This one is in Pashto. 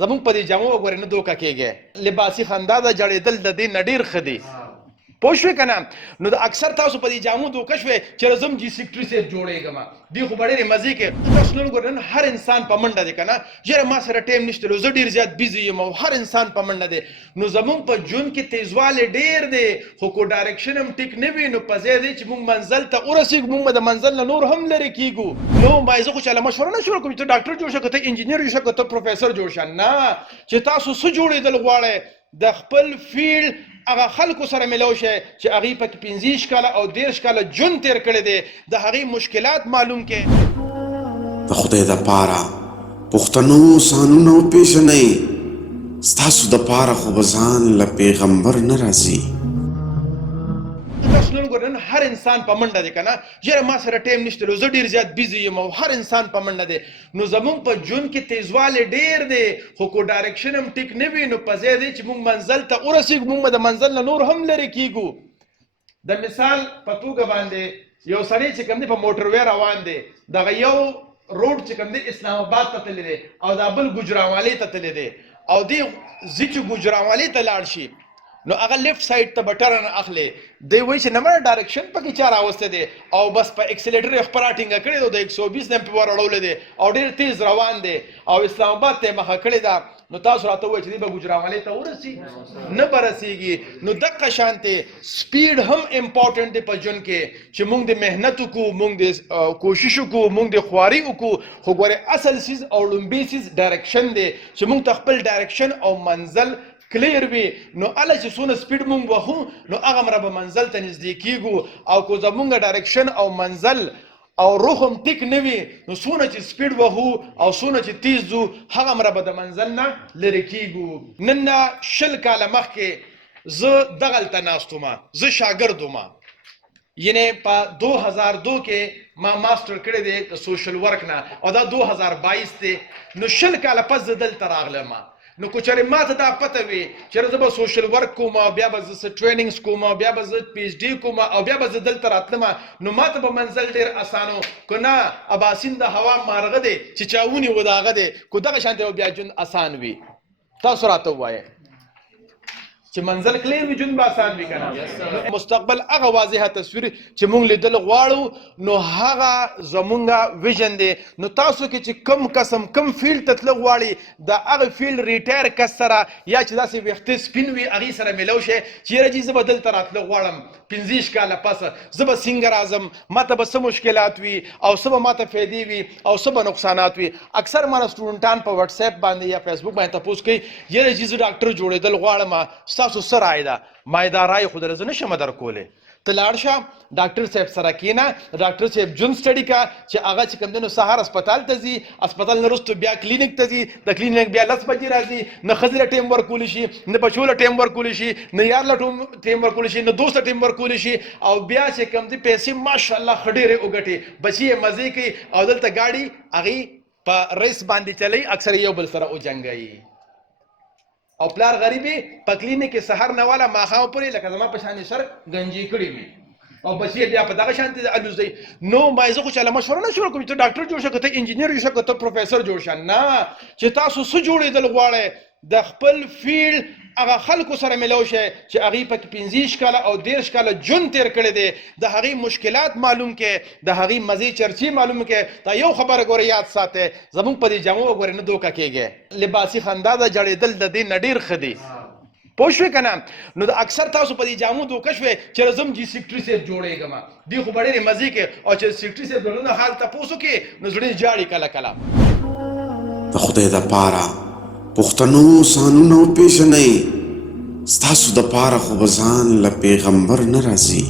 زمونږ په دې جامو وګورئ نه دوکه کېږئ لباسي خندا ده جړېدل د دې نه ډېر ښه دي پوه شوې که نه نو د اکثر تاسو په دې جامو دوکه شوې چې زه هم جي سیکټري صاحب جوړېږم دې خو به ډېرې مزې کوي تاسو نن ګورئ نن هر انسان په منډه دی که نه یاره ما سره ټایم نشته لو زه ډېر زیات بیزي یم او هر انسان په منډه دی نو زمونږ په ژوند کې تیزوالی ډېر دی خو کو ډایرکشن هم ټیک نه وي نو په ځای دی چې موږ منزل ته ورسېږو موږ به د منزل نه نور هم لرې کېږو نو باید زه خو چاله مشوره نه شم ورکوم چې ته ډاکټر جوړ شه که ته انجینر جوړ شه که ته پروفیسر جوړ شه نه چې تاسو څه جوړېدل غواړئ د خپل فیلډ هغه خلکو سره ملو شئ چې هغې پکې 15 کاله او 13 کاله ژوند تېر کړی دی د هغې مشکلات معلوم کړئ د خدای دپاره پښتنو سانونه وپېژنئ ستاسو دپاره خو به ځان له پیغمبر نه راځي تاسو نن ګورئ نن هر انسان په منډه دی که نه یاره ما سره ټایم نشته لو زه ډېر زیات بیزي یم او هر انسان په منډه دی نو زمونږ په ژوند کې تیزوالی ډېر دی خو کو ډایرکشن هم ټیک نه وي نو په ځای دی چې موږ منزل ته ورسېږو موږ به د منزل نه نور هم لرې کېږو د مثال په توګه باندې یو سړی چې کوم دی په موټروی روان دی دغه یو روډ چې کوم دی اسلام آباد ته تللی دی او دا بل ګجراوالۍ ته تللی دی او دې ځي چې ګجراوالۍ ته لاړ شي نو هغه لیفټ سایډ ته به ټرن اخلي دی وایي چې نه مړه ډایرکشن پکې چا راوستی دی او بس په ایکسلیټر یې خپله ټینګه کړې ده د 120 نه پې ور اړولی دی او ډېر تیز روان دی او اسلام آباد ته یې مخه کړې ده نو تاسو راته ووایئ چې دی به ګجراوالۍ ته ورسي نه به رسېږي نو دقه شانتې سپیډ هم امپورټنټ دی په ژوند کې چې موږ د محنت وکړو موږ د کوشش وکړو موږ د خواري وکړو خو ګورئ اصل څیز او لومبي څیز ډایرکشن دی چې موږ ته خپل ډایرکشن او منزل کلیر وي نو هله چې څونه سپیډ مونږ وهو نو هغه مره به منزل ته نږدې کېږو او که زمونږ ډایرکشن او منزل او روح هم ټیک نه وي نو څونه چې سپیډ وهو او څونه چې تیز ځو هغه مره به د منزل نه لرې کېږو نن نه 20 کاله مخکې زه دغلته ناست وم زه شاګرد وم یعنې په 2002 کې ما ماسټر کړی دی د سوشل ورک نه او دا 2022 دی نو 20 کاله پس زه دلته راغلم نو که چېرې ما ته دا پته وي چېرې زه به سوشل ورک کوم او بیا به زه څه ټریننګز کوم او بیا به زه پی ایچ ډي کوم او بیا به زه دلته راتلم نو ما ته به منزل ډېر اسانه و که نه اباسین د هوا مارغه دی چې چا ونیو د هغه دی که دغه شانتې به بیا ژوند اسان وي تاسو راته ووایئ چې منزل کلیر وي ژوند به اسان وي که نه مستقبل هغه واضحه تصویر چې موږ لیدل غواړو نو هغه زمونږ ویژن دی نو تاسو کې چې کم قسم کم فیلډ ته تله غواړي د هغه فیلډ ریټایر کس سره یا چې داسې ویښته سپین وي هغې سره میلو شئ چې یاره جي زه به دلته راتله غواړم 15 کاله پس زه به څنګه راځم ما ته به څه مشکلات وي او څه به ما ته فایدې وي او څه به نقصانات وي اکثر مانه سټوډنټان په وټساپ باندې یا فیسبوک باندې تپوس کوي یاره جي زه ډاکټر جوړېدل غواړم ستاسو څه رایې ده ما یې دا رایې خو در زه نشم درکولی ته لاړ شه ډاکټر صاحب سره کښېنه ډاکټر صاحب ژوند سټډي کا چې هغه چې کوم دی نو سهار اسپتال ته ځي اسپتال نه وروسته بیا کلینیک ته ځي د کلینیک بیا 10 بجې راځي نه ښځې له ټایم ورکولی شي نه بچو له ټایم ورکولی شي نه یار له ټایم ورکولی شي نه دوست له ټایم ورکولی شي او بیا چې کوم دی پیسې ماشاءالله ښه ډېرې وګټي بچي یې مزې کوي او دلته ګاډي هغې په ریس باندې چلوي اکثر یو بل سره وجنګوي او پلار غریبي په کلینیک کې سحر نه والا ماښام پورې لکه زما په شانې سر ګنجې کړي وي او بچې بیا په دغه شانتې الوزئ نو باید زه خو چاله مشوره نه شم ورکوم چې ته ډاکټر جوړ شه که ته انجینر جوړ شه که ته پروفیسر جوړ شه نه چې تاسو څه جوړېدل غواړئ د خپل فیلډ هغه خلکو سره ملو شئ چې هغې پکې 15 کاله او 13 کاله ژوند تېر کړی دی د هغې مشکلات معلوم کړئ د هغې مزې چرچې معلوم کړئ دا یو خبره ګوره یاد ساتئ زموږ په دې جامو وګورئ نه دوکه کېږئ لباسي خندا ده جړېدل د دې نه ډېر ښه دي پوه شوې که نه نو د اکثر تاسو په دې جامو دوکه شوې چې زه هم جي سیکټري صاحب جوړېږم دوی خو به ډېرې مزې کوي او چې سیکټري صاحب د زړه حال تپوس وکړي نو زړه یې جاړي کله کله د خدای دپاره پښتنو سانونه وپېژنئ ستاسو دپاره خو به ځان له پیغمبر نه راځي